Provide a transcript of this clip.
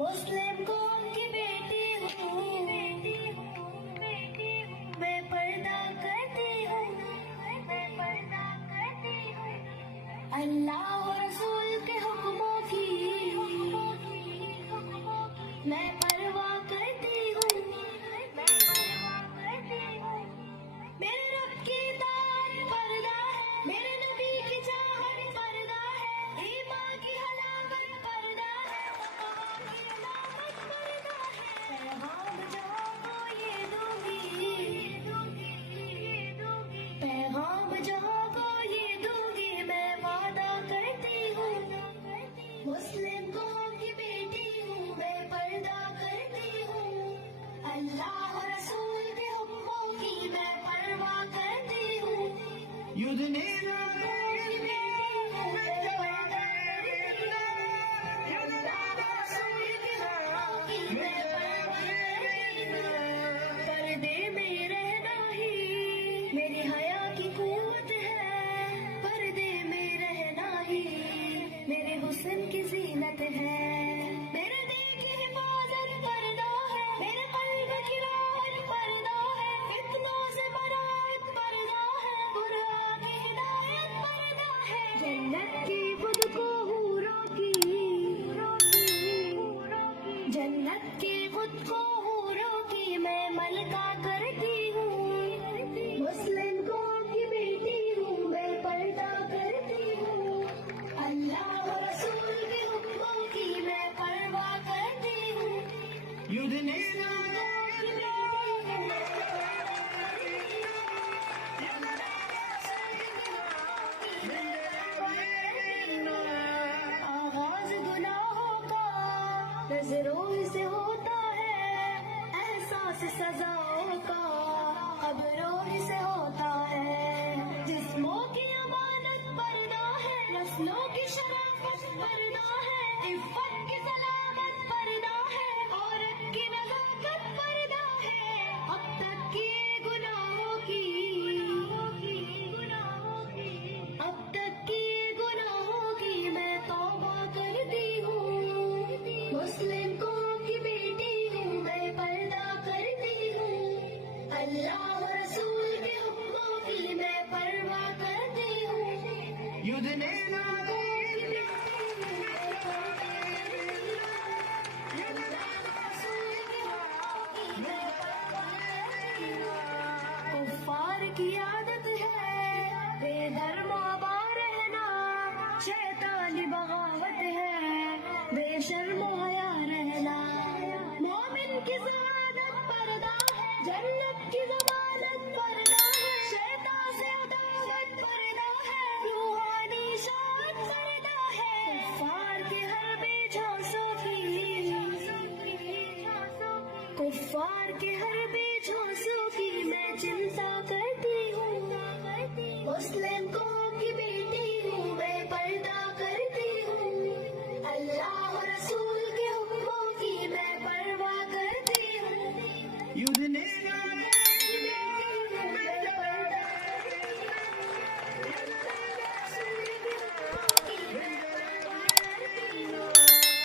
मुस्लिम कौम की बेटी हूँ, मैं पर्दा करती हूँ, अल्लाह और रसूल के हुक्मों की मैं परवाह करती हूँ, मेरे रब की इताअत पर्दा है, मेरे नबी की चाहत पर्दा है, ईमान की हलावत पर्दा है, तक़वा की अलामत पर्दा है, पैगाम जहाँ को ये दूंगी, पैगाम जहाँ को ये दूंगी, मैं वादा करती हूँ, मुस्लिम कौम की बेटी हूँ, मैं पर्दा करती हूँ, अल्लाह और रसूल के हुक्मों की मैं परवाह करती हूँ, पर्दे में रहना ही मेरी हया की क़ुव्वत है, पर्दे में रहना ही मेरे हुस्न की ज़ीनत है, मेरे दिल की हिफाजत पर्दा है, मेरे क़ल्ब की राहत पर्दा है, फितनों से बराअत पर्दा है, कुरान की हिदायत पर्दा है, जन्नत की खुद को हूरों की, जन्नत की खुद को हूरों की मैं मलका करती हूँ, मुस्लिम कौम की बेटी हूँ, मैं पर्दा करती हूँ, अल्लाह और रसूल के हुक्मों की मैं परवाह करती हूँ, आगाज़ गुनाहों का नज़रों से होता है, एहसास सजाओं का खबरों से होता है, जिस्मों की अमानत पर्दा है, नस्लों की शराफत पर्दा है, इफ़्फ़त की सलामत पर्दा है, औरत की नज़ाकत पर्दा है, अब तक किए गुनाहों की, अब तक किए गुनाहों की मैं तौबा करती हूँ, मुस्लिम कौम की बेटी हूँ, मैं पर्दा करती हूँ, अल्लाह और रसूल के हुक्मों की मैं परवाह करती हूँ, कुफ्फार की आदत है बेधर्म आबाद रहना, शैतानी बगावत है बेशर्म हया रहना, मोमिन की सआदत पर्दा है, जन्नत की